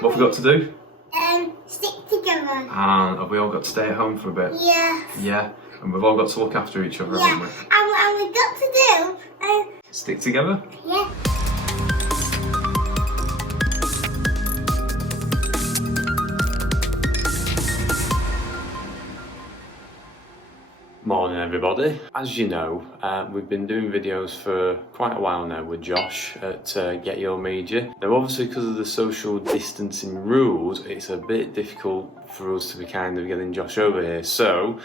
What have we got to do? Stick together. And have we all got to stay at home for a bit? Yeah. Yeah. And we've all got to look after each other, haven't we? And we've got to do. Stick together? Yeah. Morning everybody. As you know, we've been doing videos for quite a while now with Josh at Get Your Media. Now obviously because of the social distancing rules, it's a bit difficult for us to be kind of getting Josh over here. So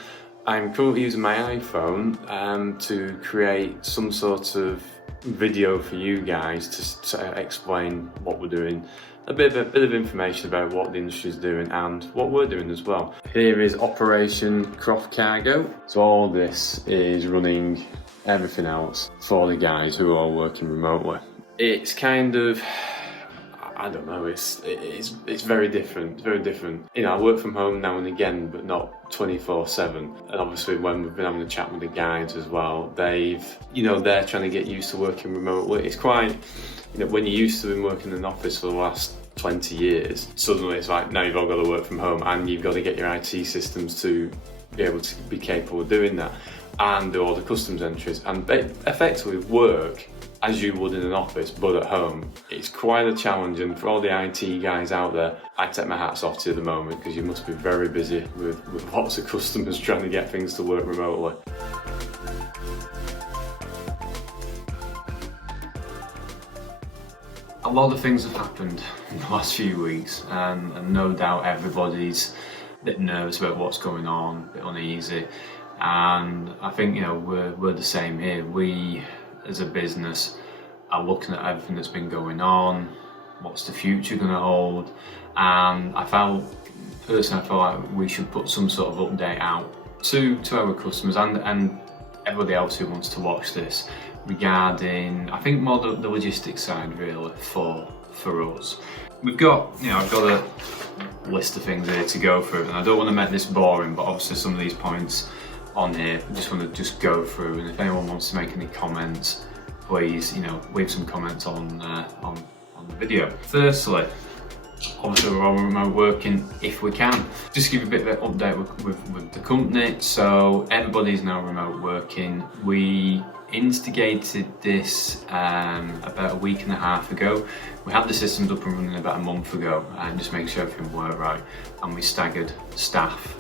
I'm currently using my iPhone to create some sort of video for you guys to explain what we're doing. A bit of information about what the industry is doing and what we're doing as well. Here is Operation Croft Cargo. So all this is running everything else for the guys who are working remotely. It's kind of, I don't know, it's very different, very different. You know, I work from home now and again, but not 24/7. And obviously when we've been having a chat with the guys as well, they're trying to get used to working remotely. It's quite, when you're used to been working in an office for the last 20 years, suddenly it's like, now you've all got to work from home and you've got to get your IT systems to be able to be capable of doing that and do all the customs entries and effectively work as you would in an office but at home. It's quite a challenge, and for all the IT guys out there, I take my hats off to you at the moment because you must be very busy with lots of customers trying to get things to work remotely. A lot of things have happened in the last few weeks, and no doubt everybody's a bit nervous about what's going on, a bit uneasy, and I think we're the same here. We as a business are looking at everything that's been going on, what's the future going to hold, and I felt like we should put some sort of update out to our customers and everybody else who wants to watch this regarding, I think, more the logistics side really for us. We've got, I've got a list of things here to go through, and I don't want to make this boring, but obviously some of these points on here I just want to go through, and if anyone wants to make any comments, please, leave some comments on the video. Firstly, obviously we're all remote working if we can. Just give you a bit of an update with the company. So everybody's now remote working. We instigated this about a week and a half ago. We had the systems up and running about a month ago and just make sure everything worked right, and we staggered staff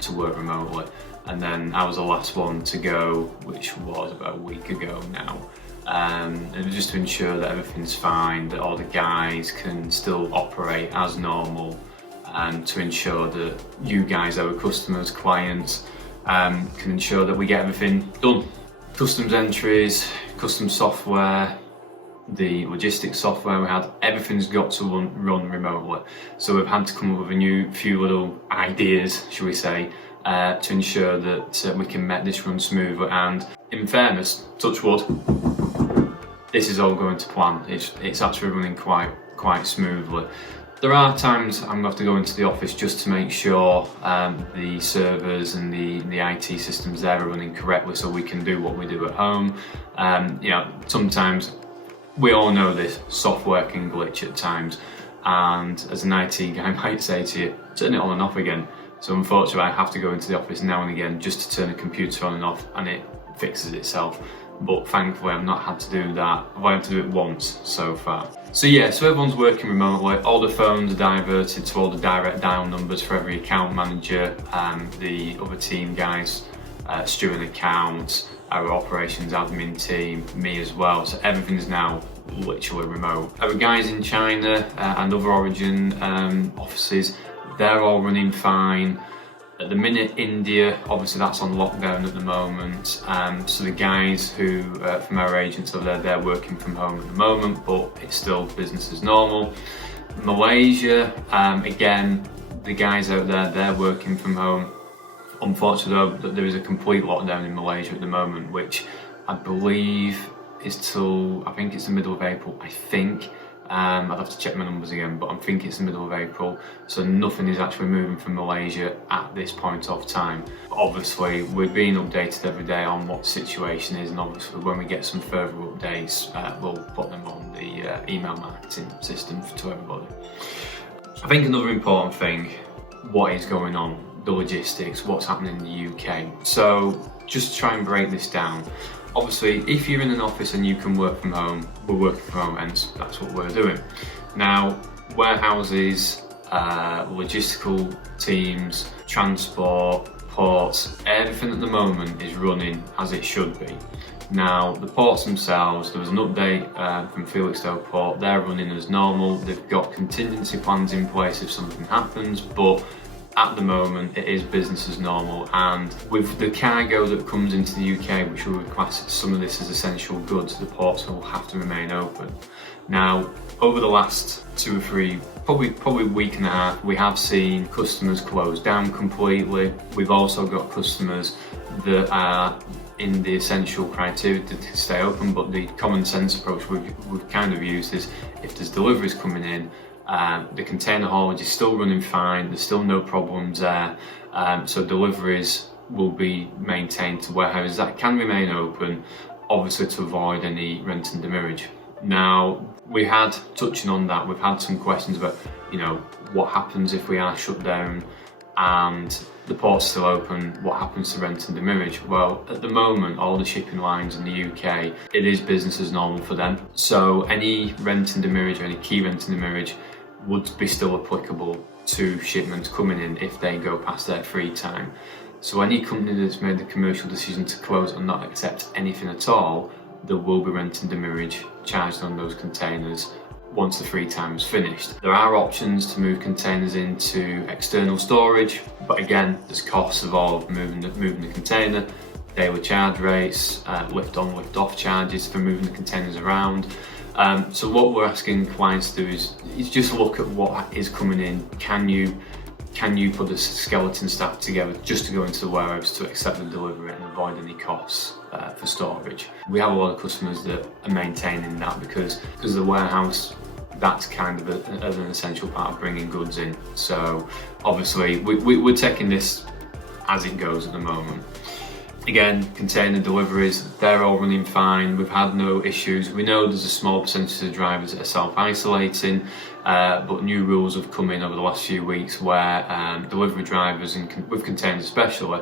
to work remotely, and then I was the last one to go, which was about a week ago now. And just to ensure that everything's fine, that all the guys can still operate as normal, and to ensure that you guys, our customers, clients, can ensure that we get everything done. Customs entries, custom software, the logistics software we had, everything's got to run remotely. So we've had to come up with a few little ideas, shall we say, to ensure that we can make this run smoother. And in fairness, touch wood, this is all going to plan. It's actually running quite smoothly. There are times I'm going to have to go into the office just to make sure the servers and the IT systems there are running correctly, so we can do what we do at home. Sometimes we all know this, software can glitch at times, and as an IT guy I might say to you, turn it on and off again. So unfortunately I have to go into the office now and again just to turn a computer on and off, and it fixes itself. But thankfully I've not had to do that. I've only had to do it once so far. So everyone's working remotely. All the phones are diverted to all the direct dial numbers for every account manager, the other team guys, Stu in accounts, our operations admin team, me as well. So everything's now literally remote. Our guys in China and other origin offices, they're all running fine. At the minute, India, obviously that's on lockdown at the moment, so the guys who, from our agents over there, they're working from home at the moment, but it's still business as normal. Malaysia, again, the guys out there, they're working from home. Unfortunately though, there is a complete lockdown in Malaysia at the moment, which I believe is till, I think it's the middle of April, I think. I'd have to check my numbers again, but I think it's the middle of April, so nothing is actually moving from Malaysia at this point of time. Obviously, we're being updated every day on what the situation is, and obviously when we get some further updates, we'll put them on the email marketing system to everybody. I think another important thing, what is going on, the logistics, what's happening in the UK. So just try and break this down. Obviously, if you're in an office and you can work from home, we're working from home, and that's what we're doing. Now, warehouses, logistical teams, transport, ports, everything at the moment is running as it should be. Now, the ports themselves, there was an update from Felixstowe Port, they're running as normal, they've got contingency plans in place if something happens, but at the moment it is business as normal. And with the cargo that comes into the UK, which we would class some of this as essential goods, the ports will have to remain open. Now, over the last 2 or 3, probably a week and a half, we have seen customers close down completely. We've also got customers that are in the essential criteria to stay open, but the common sense approach we've kind of used is if there's deliveries coming in, the container haulage is still running fine, there's still no problems there, so deliveries will be maintained to warehouses that can remain open, obviously to avoid any rent and demurrage. Now, touching on that, we've had some questions about, what happens if we are shut down and the port's still open, what happens to rent and demurrage? Well, at the moment, all the shipping lines in the UK, it is business as normal for them. So any rent and demurrage or any key rent and demurrage would be still applicable to shipments coming in if they go past their free time. So any company that's made the commercial decision to close and not accept anything at all, there will be rent and demurrage charged on those containers once the free time is finished. There are options to move containers into external storage, but again, there's costs involved moving the container, daily charge rates, lift on, lift off charges for moving the containers around. So what we're asking clients to do is just look at what is coming in. Can you put a skeleton staff together just to go into the warehouse to accept the delivery and avoid any costs for storage? We have a lot of customers that are maintaining that because the warehouse, that's kind of an essential part of bringing goods in. So obviously we're taking this as it goes at the moment. Again, container deliveries, they're all running fine. We've had no issues. We know there's a small percentage of drivers that are self-isolating, but new rules have come in over the last few weeks where delivery drivers, and with containers especially,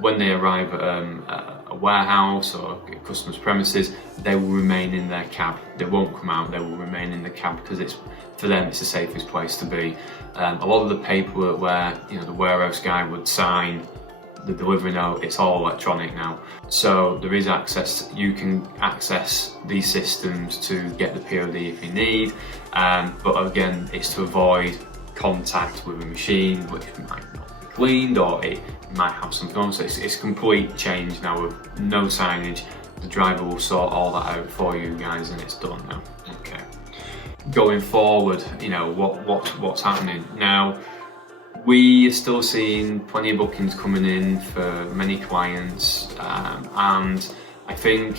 when they arrive at a warehouse or a customer's premises, they will remain in their cab. They won't come out, they will remain in the cab because for them it's the safest place to be. A lot of the paperwork where the warehouse guy would sign the delivery note, it's all electronic now. So there is access, you can access these systems to get the POD if you need, but again, it's to avoid contact with a machine which might not be cleaned or it might have something on. So it's complete change now with no signage. The driver will sort all that out for you guys and it's done now. Okay. Going forward, what's happening now? We are still seeing plenty of bookings coming in for many clients, and I think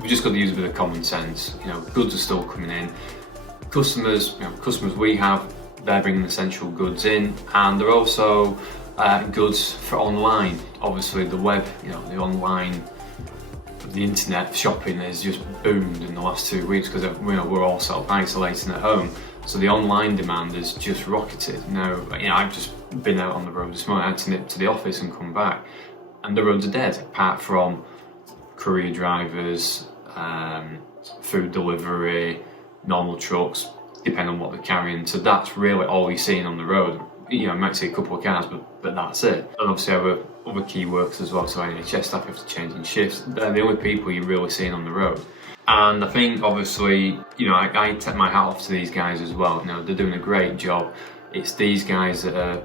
we just got to use a bit of common sense. Goods are still coming in. Customers we have, they're bringing essential goods in, and they're also goods for online. Obviously, the web, the online, the internet shopping has just boomed in the last 2 weeks because we're all self-isolating at home. So the online demand has just rocketed. Now, I've just been out on the road this morning. I had to nip to the office and come back, and the roads are dead, apart from courier drivers, food delivery, normal trucks, depending on what they're carrying. So that's really all you're seeing on the road. You might see a couple of cars, but that's it. And obviously other key workers as well, so NHS staff have to change in shifts. They're the only people you're really seeing on the road. And I think obviously, I take my hat off to these guys as well. They're doing a great job. It's these guys that are,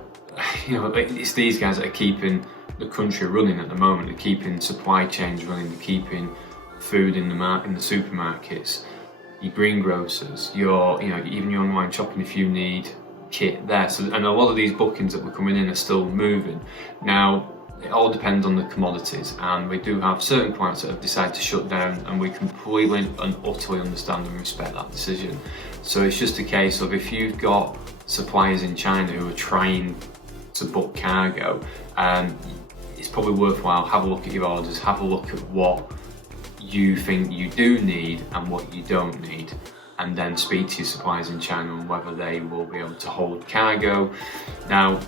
keeping the country running at the moment. They're keeping supply chains running. They're keeping food in the supermarkets. Your greengrocers, even your online shopping if you need kit there. So, and a lot of these bookings that were coming in are still moving. Now, it all depends on the commodities, and we do have certain clients that have decided to shut down, and we completely and utterly understand and respect that decision. So it's just a case of, if you've got suppliers in China who are trying to book cargo, it's probably worthwhile, have a look at your orders, have a look at what you think you do need and what you don't need. and then speak to your suppliers in China on whether they will be able to hold cargo. Now,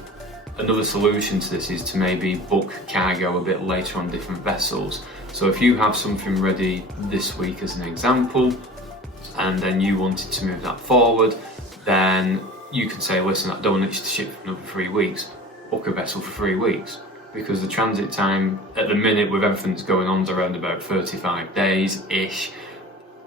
another solution to this is to maybe book cargo a bit later on different vessels. So if you have something ready this week as an example, and then you wanted to move that forward, then you can say, listen, I don't want it to ship for another 3 weeks, book a vessel for 3 weeks. Because the transit time at the minute with everything that's going on is around about 35 days-ish.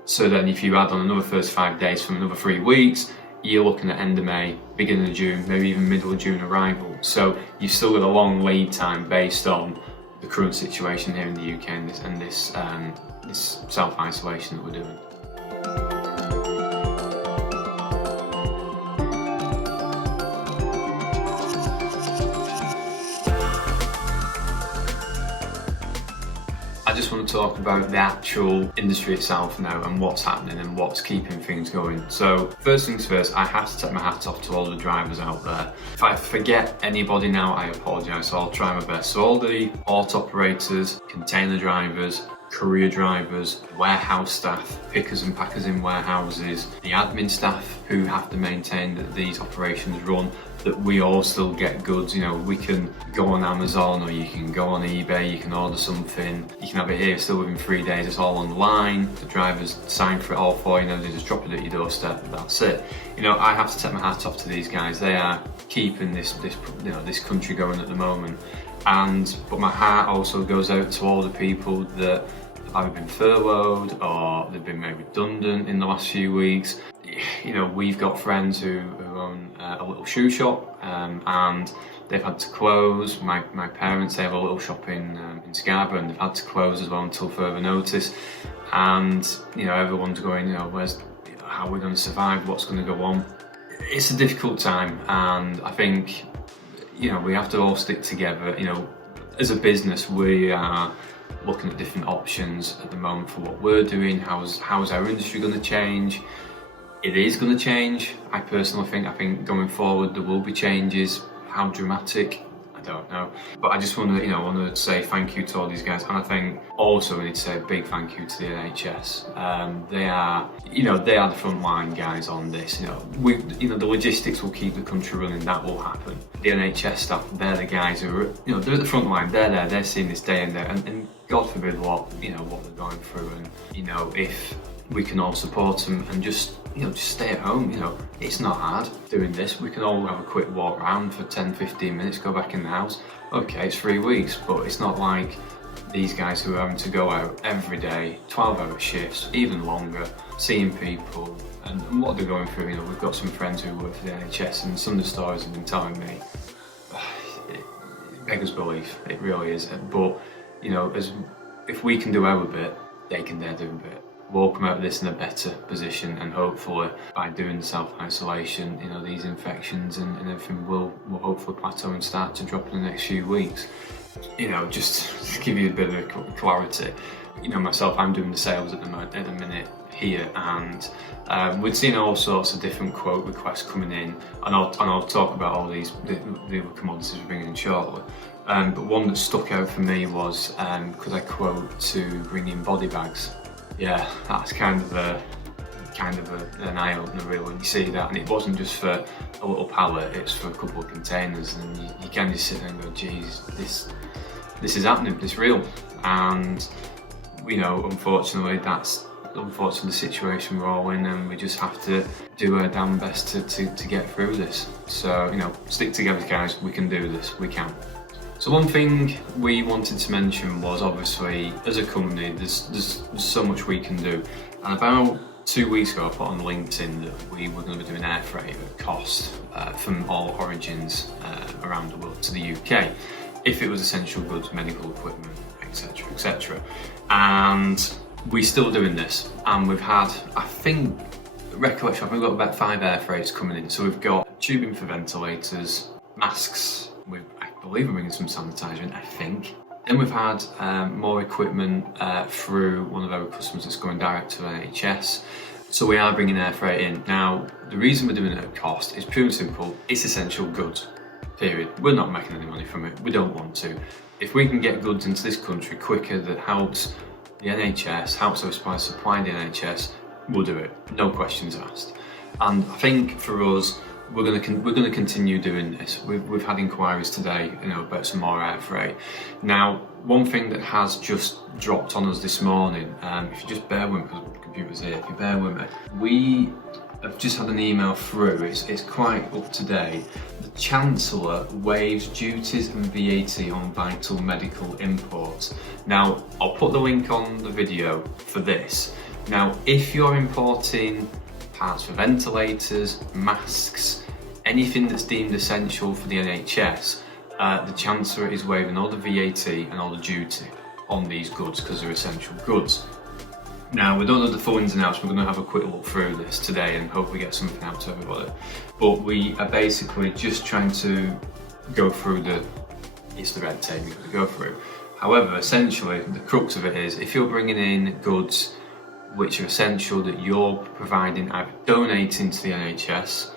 So then if you add on another 35 days from another 3 weeks, you're looking at end of May, beginning of June, maybe even middle of June arrival. So you've still got a long lead time based on the current situation here in the UK and this self-isolation that we're doing. I just want to talk about the actual industry itself now and what's happening and what's keeping things going. So first things first, I have to take my hat off to all the drivers out there. If I forget anybody now, I apologise, so I'll try my best. So all the port operators, container drivers, courier drivers, warehouse staff, pickers and packers in warehouses, the admin staff who have to maintain that these operations run, that we all still get goods. You know, we can go on Amazon or you can go on eBay, you can order something, you can have it here still within 3 days, it's all online, the drivers sign for it all for you, they just drop it at your doorstep, that's it. You know, I have to take my hat off to these guys. They are keeping this country going at the moment. But my heart also goes out to all the people that have either been furloughed or they've been made redundant in the last few weeks. You know, we've got friends who own a little shoe shop and they've had to close. My parents, they have a little shop in Scarborough and they've had to close as well until further notice. And, you know, everyone's going, you know, how are we going to survive? What's going to go on? It's a difficult time, and I think, you know, we have to all stick together. You know, as a business, we are looking at different options at the moment for what we're doing. How's our industry going to change? It is going to change. I personally think. I think going forward there will be changes. How dramatic? I don't know. But I just want to, say thank you to all these guys, and I think also we need to say a big thank you to the NHS. They are the frontline guys on this. The logistics will keep the country running. That will happen. The NHS staff, they're the guys who are, they're at the front line. They're there. They're seeing this day in there, and God forbid what they're going through. And if we can all support them and just stay at home. It's not hard doing this. We can all have a quick walk around for 10-15 minutes, go back in the house. Okay, it's 3 weeks, but it's not like these guys who are having to go out every day, 12-hour shifts, even longer, seeing people and what they're going through. We've got some friends who work for the NHS, and some of the stories have been telling me, it beggars belief, it really is. But if we can do our bit, they can do a bit. We'll come out of this in a better position, and hopefully by doing the self-isolation, these infections and everything will hopefully plateau and start to drop in the next few weeks. Just to give you a bit of clarity, myself, I'm doing the sales at the minute here, and we've seen all sorts of different quote requests coming in, and I'll talk about all the commodities we're bringing in shortly. But one that stuck out for me was, could I quote to bring in body bags? Yeah, that's kind of an eye opener really when you see that, and it wasn't just for a little pallet, it's for a couple of containers, and you can just sit there and go, geez, this is happening, it's real. And unfortunately that's the situation we're all in, and we just have to do our damn best to get through this. So stick together guys, we can do this, we can. So one thing we wanted to mention was, obviously, as a company, there's so much we can do. And about 2 weeks ago, I put on LinkedIn that we were going to be doing air freight at cost from all origins around the world to the UK, if it was essential goods, medical equipment, etc., etc. And we're still doing this, and we've had, I think we've got about 5 air freights coming in. So we've got tubing for ventilators, masks. I believe we're bringing some sanitizer in, I think. Then we've had more equipment through one of our customers that's going direct to NHS. So we are bringing air freight in. Now, the reason we're doing it at cost is pure and simple. It's essential goods, period. We're not making any money from it. We don't want to. If we can get goods into this country quicker, that helps the NHS, helps our suppliers supply the NHS, we'll do it. No questions asked. And I think for us, we're going to continue doing this. We've had inquiries today, about some more air freight. Now, one thing that has just dropped on us this morning, if you just bear with me, because the computer's here, if you bear with me, we have just had an email through. It's quite up to date. The Chancellor waives duties and VAT on vital medical imports. Now, I'll put the link on the video for this. Now, if you're importing parts for ventilators, masks, anything that's deemed essential for the NHS, the Chancellor is waiving all the VAT and all the duty on these goods because they're essential goods. Now, we don't know the full ins and outs, we're going to have a quick look through this today and hope we get something out to everybody. But we are basically just trying to go through it's the red tape you've got to go through. However, essentially, the crux of it is, if you're bringing in goods which are essential that you're providing, either donating to the NHS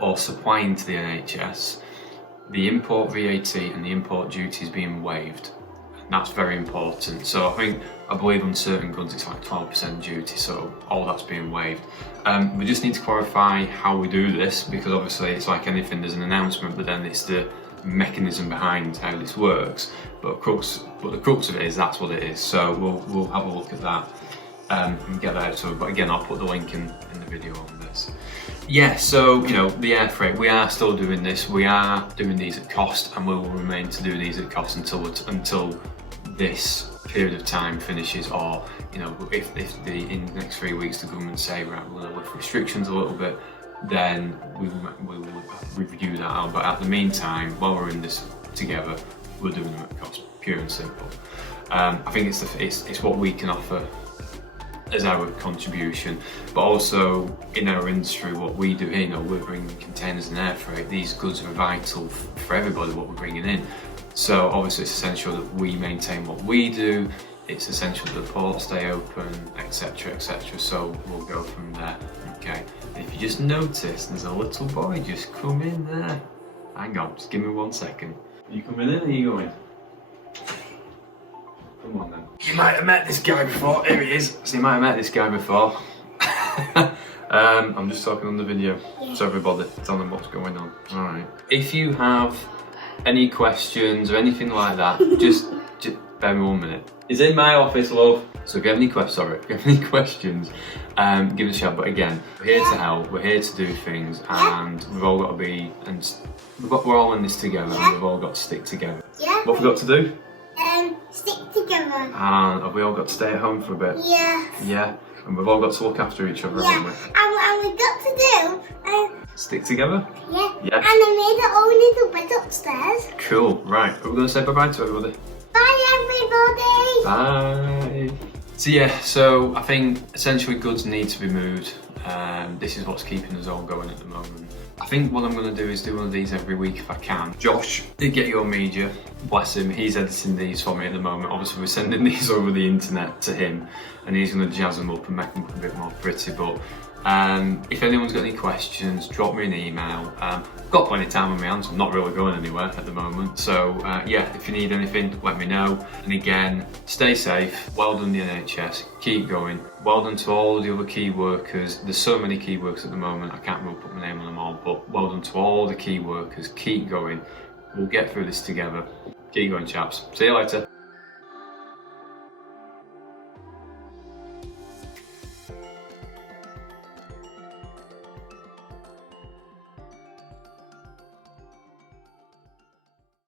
or supplying to the NHS, the import VAT and the import duty is being waived. And that's very important. So I believe on certain goods it's like 12% duty, so all that's being waived. We just need to clarify how we do this, because obviously it's like anything, there's an announcement, but then it's the mechanism behind how this works. But the crux of it is that's what it is. So we'll have a look at that. And get that out to it. But again, I'll put the link in the video on this. Yeah, so the air freight, we are still doing this. We are doing these at cost, and we will remain to do these at cost until this period of time finishes, or if in the next 3 weeks the government say, right, we're going to lift restrictions a little bit, then we will review that out. But at the meantime, while we're in this together, we're doing them at cost, pure and simple. I think it's what we can offer as our contribution, but also in our industry, what we do here, we're bringing containers and air freight. These goods are vital for everybody, what we're bringing in. So obviously it's essential that we maintain what we do. It's essential that the ports stay open, etc, etc. So we'll go from there. Okay, and if you just notice, there's a little boy just come in there. Hang on, just give me 1 second. Are you coming in or are you going? Come on then. You might have met this guy before. Here he is. So you might have met this guy before. I'm just talking on the video, so everybody, tell them what's going on. Alright. If you have any questions or anything like that, just bear me 1 minute. He's in my office, love. So if you have any questions, give us a shout. But again, we're here to help, we're here to do things, and we've all got to be, we're all in this together, and we've all got to stick together. Yeah. What have we got to do? Stick together. And have we all got to stay at home for a bit? Yeah. Yeah. And we've all got to look after each other, haven't we? And we got to do stick together? Yeah. Yeah. And I made our own little bed upstairs. Cool. Right. Are we going to say bye-bye to everybody? Bye everybody. Bye. So yeah, so I think essentially goods need to be moved. This is what's keeping us all going at the moment. I think what I'm going to do is do one of these every week if I can. Josh did get your media, bless him, he's editing these for me at the moment. Obviously we're sending these over the internet to him and he's going to jazz them up and make them look a bit more pretty. But if anyone's got any questions, drop me an email. I've got plenty of time on my hands, I'm not really going anywhere at the moment. So yeah, if you need anything, let me know. And again, stay safe, well done the NHS, keep going. Well done to all the other key workers. There's so many key workers at the moment, I can't really put my name on them all, but well done to all the key workers, keep going. We'll get through this together. Keep going, chaps. See you later.